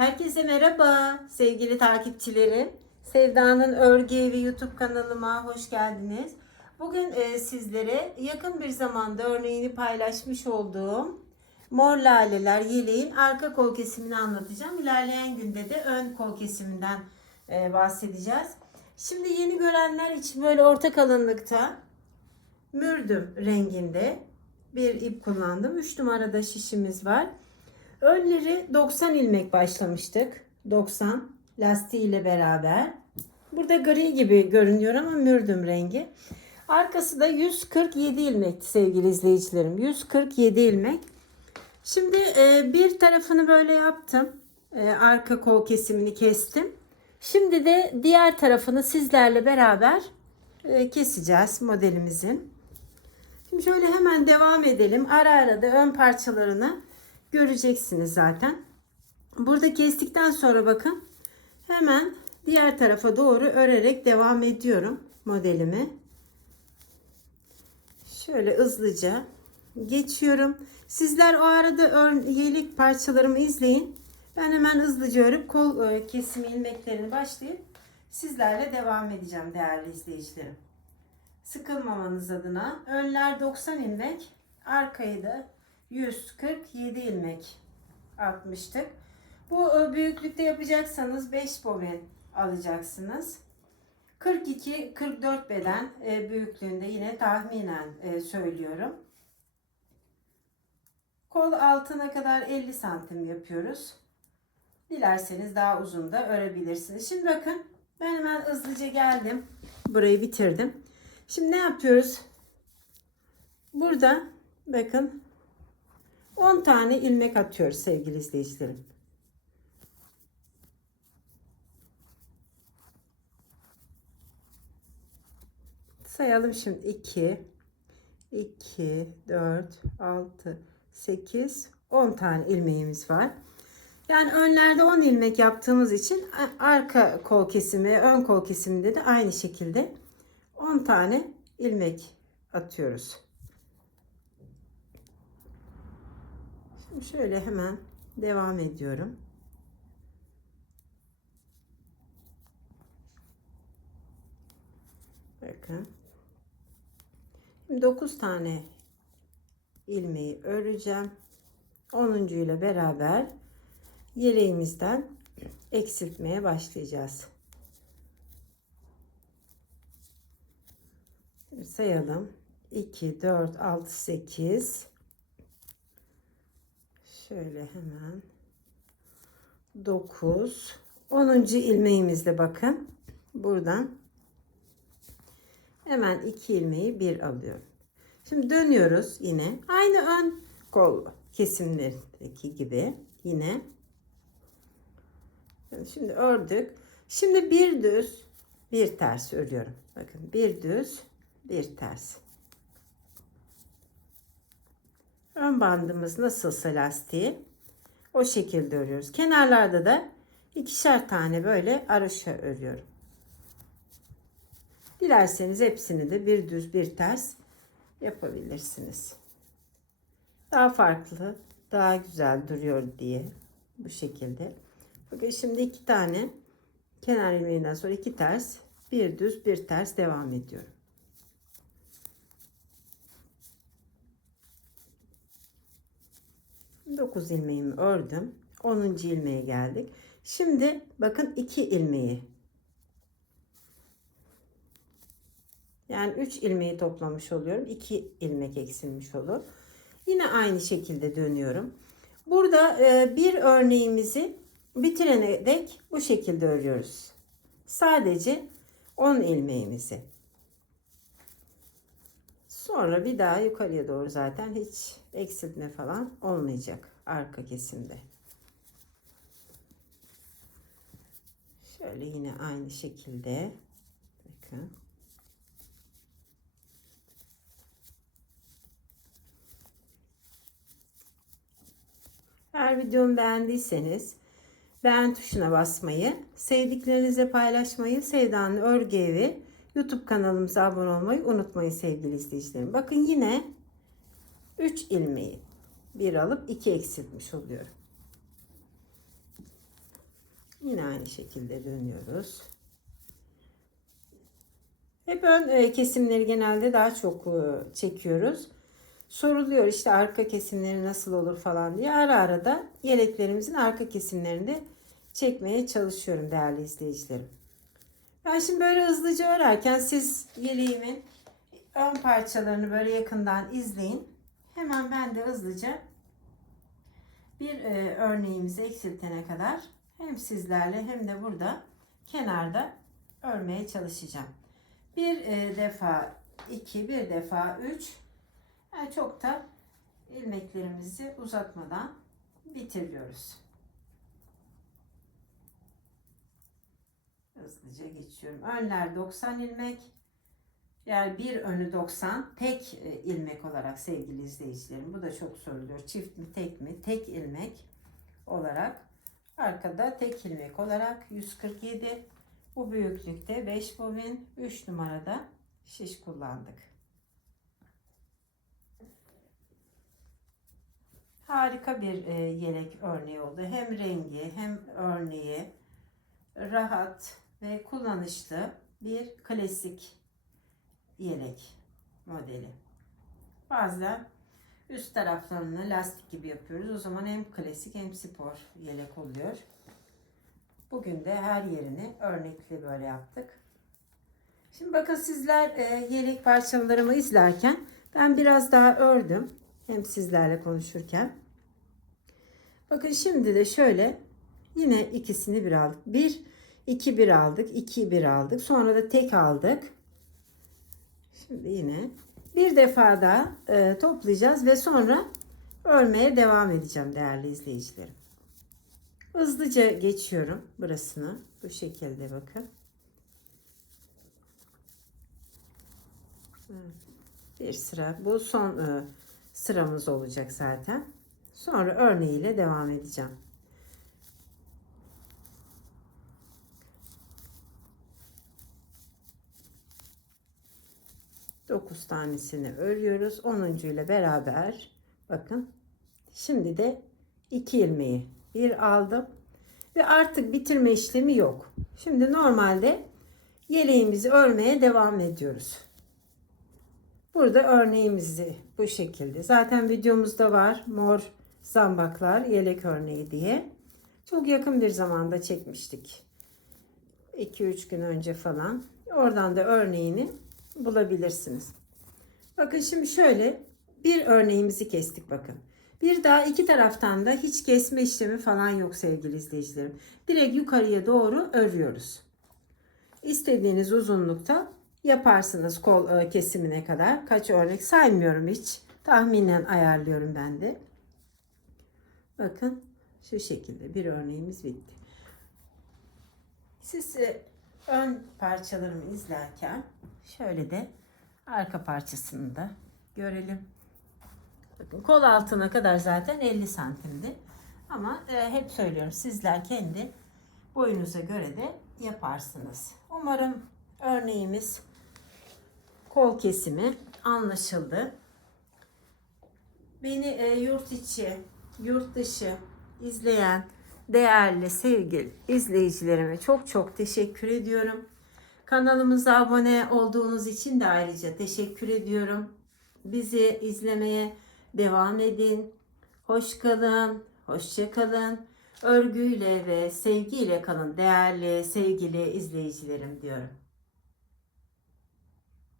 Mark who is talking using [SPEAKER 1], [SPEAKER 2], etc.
[SPEAKER 1] Herkese merhaba sevgili takipçilerim. Sevda'nın Örgü Evi YouTube kanalıma hoş geldiniz. Bugün e, sizlere yakın bir zamanda örneğini paylaşmış olduğum mor laleler yeleğin arka kol kesimini anlatacağım. İlerleyen günde de ön kol kesiminden e, bahsedeceğiz. Şimdi yeni görenler için böyle orta kalınlıkta mürdüm renginde bir ip kullandım. 3 numarada şişimiz var. Önleri 90 ilmek başlamıştık. 90 lastiği ile beraber. Burada gri gibi görünüyor ama mürdüm rengi. Arkası da 147 ilmekti sevgili izleyicilerim. 147 ilmek. Şimdi e, bir tarafını böyle yaptım. E, arka kol kesimini kestim. Şimdi de diğer tarafını sizlerle beraber e, keseceğiz modelimizin. Şimdi şöyle hemen devam edelim. Ara ara da ön parçalarını göreceksiniz zaten. Burada kestikten sonra bakın hemen diğer tarafa doğru örerek devam ediyorum modelimi. Şöyle hızlıca geçiyorum. Sizler o arada ör, yelek parçalarımı izleyin. Ben hemen hızlıca örüp kol e, kesimi ilmeklerini başlayıp sizlerle devam edeceğim değerli izleyicilerim. Sıkılmamanız adına önler 90 ilmek, arkayı da 147 ilmek atmıştık. Bu e, büyüklükte yapacaksanız 5 bobin alacaksınız. 42-44 beden e, büyüklüğünde yine tahminen e, söylüyorum. Kol altına kadar 50 santim yapıyoruz. Dilerseniz daha uzun da örebilirsiniz. Şimdi bakın ben hemen hızlıca geldim. Burayı bitirdim. Şimdi ne yapıyoruz? Burada bakın 10 tane ilmek atıyoruz sevgili izleyicilerim. Sayalım şimdi 2 2 4 6 8 10 tane ilmeğimiz var. Yani önlerde 10 ilmek yaptığımız için arka kol kesimi, ön kol kesiminde de aynı şekilde 10 tane ilmek atıyoruz. Şöyle hemen devam ediyorum. Bakın. Şimdi 9 tane ilmeği öreceğim. 10. ile beraber yeleğimizden eksiltmeye başlayacağız. Şimdi sayalım. 2, 4, 6, 8. Şöyle hemen 9 10. ilmeğimizde bakın buradan hemen 2 ilmeği bir alıyorum. Şimdi dönüyoruz yine aynı ön kol kesimlerindeki gibi yine şimdi ördük. Şimdi bir düz bir ters örüyorum. Bakın bir düz bir ters. Ön bandımız nasılsa lastiği o şekilde örüyoruz. Kenarlarda da ikişer tane böyle aroşa örüyorum. Dilerseniz hepsini de bir düz bir ters yapabilirsiniz. Daha farklı, daha güzel duruyor diye bu şekilde. Bakın şimdi iki tane kenar ilmeğinden sonra iki ters, bir düz, bir ters devam ediyorum. 9 ilmeğimi ördüm. 10. ilmeğe geldik. Şimdi bakın 2 ilmeği. Yani 3 ilmeği toplamış oluyorum. 2 ilmek eksilmiş olur. Yine aynı şekilde dönüyorum. Burada e, bir örneğimizi bitirene dek bu şekilde örüyoruz. Sadece 10 ilmeğimizi. Sonra bir daha yukarıya doğru zaten hiç eksiltme falan olmayacak arka kesimde. Şöyle yine aynı şekilde bakın. Eğer videomu beğendiyseniz beğen tuşuna basmayı, sevdiklerinizle paylaşmayı, Sevda'nın Örgü Evi YouTube kanalımıza abone olmayı unutmayın sevgili izleyicilerim. Bakın yine 3 ilmeği bir alıp 2 eksiltmiş oluyorum. Yine aynı şekilde dönüyoruz. Hep ön e, kesimleri genelde daha çok e, çekiyoruz. Soruluyor işte arka kesimleri nasıl olur falan diye. Ara ara da yeleklerimizin arka kesimlerinde çekmeye çalışıyorum değerli izleyicilerim. Ben şimdi böyle hızlıca örerken siz yeleğimin ön parçalarını böyle yakından izleyin. Hemen ben de hızlıca bir e, örneğimizi eksiltene kadar hem sizlerle hem de burada kenarda örmeye çalışacağım. Bir e, defa iki, bir defa üç. Yani çok da ilmeklerimizi uzatmadan bitiriyoruz. Hızlıca geçiyorum. Önler 90 ilmek. Yani bir önü 90 tek e, ilmek olarak sevgili izleyicilerim. Bu da çok soruluyor. Çift mi tek mi? Tek ilmek olarak. Arkada tek ilmek olarak 147. Bu büyüklükte 5 bobin 3 numarada şiş kullandık. Harika bir e, yelek örneği oldu. Hem rengi hem örneği rahat ve kullanışlı bir klasik yelek modeli. Bazen üst taraflarını lastik gibi yapıyoruz. O zaman hem klasik hem spor yelek oluyor. Bugün de her yerini örnekli böyle yaptık. Şimdi bakın sizler e, yelek parçalarımı izlerken ben biraz daha ördüm. Hem sizlerle konuşurken. Bakın şimdi de şöyle yine ikisini bir aldık. Bir, iki bir aldık. iki bir aldık. Sonra da tek aldık. Şimdi yine bir defa daha e, toplayacağız ve sonra örmeye devam edeceğim değerli izleyicilerim. Hızlıca geçiyorum burasını. Bu şekilde bakın. Bir sıra. Bu son e, sıramız olacak zaten. Sonra örneğiyle devam edeceğim. Dokuz tanesini örüyoruz. 10. ile beraber bakın. Şimdi de iki ilmeği bir aldım. Ve artık bitirme işlemi yok. Şimdi normalde yeleğimizi örmeye devam ediyoruz. Burada örneğimizi bu şekilde. Zaten videomuzda var mor zambaklar yelek örneği diye. Çok yakın bir zamanda çekmiştik. 2-3 gün önce falan. Oradan da örneğini bulabilirsiniz. Bakın şimdi şöyle bir örneğimizi kestik bakın. Bir daha iki taraftan da hiç kesme işlemi falan yok sevgili izleyicilerim. Direkt yukarıya doğru örüyoruz. İstediğiniz uzunlukta yaparsınız kol e, kesimine kadar. Kaç örnek saymıyorum hiç. Tahminen ayarlıyorum ben de. Bakın şu şekilde bir örneğimiz bitti. Siz e, ön parçalarımı izlerken şöyle de arka parçasını da görelim. Bakın kol altına kadar zaten 50 santimdi. Ama e, hep söylüyorum sizler kendi boyunuza göre de yaparsınız. Umarım örneğimiz kol kesimi anlaşıldı. Beni e, yurt içi, yurt dışı izleyen değerli sevgili izleyicilerime çok çok teşekkür ediyorum. Kanalımıza abone olduğunuz için de ayrıca teşekkür ediyorum. Bizi izlemeye devam edin. Hoş kalın, hoşça kalın. Örgüyle ve sevgiyle kalın değerli sevgili izleyicilerim diyorum.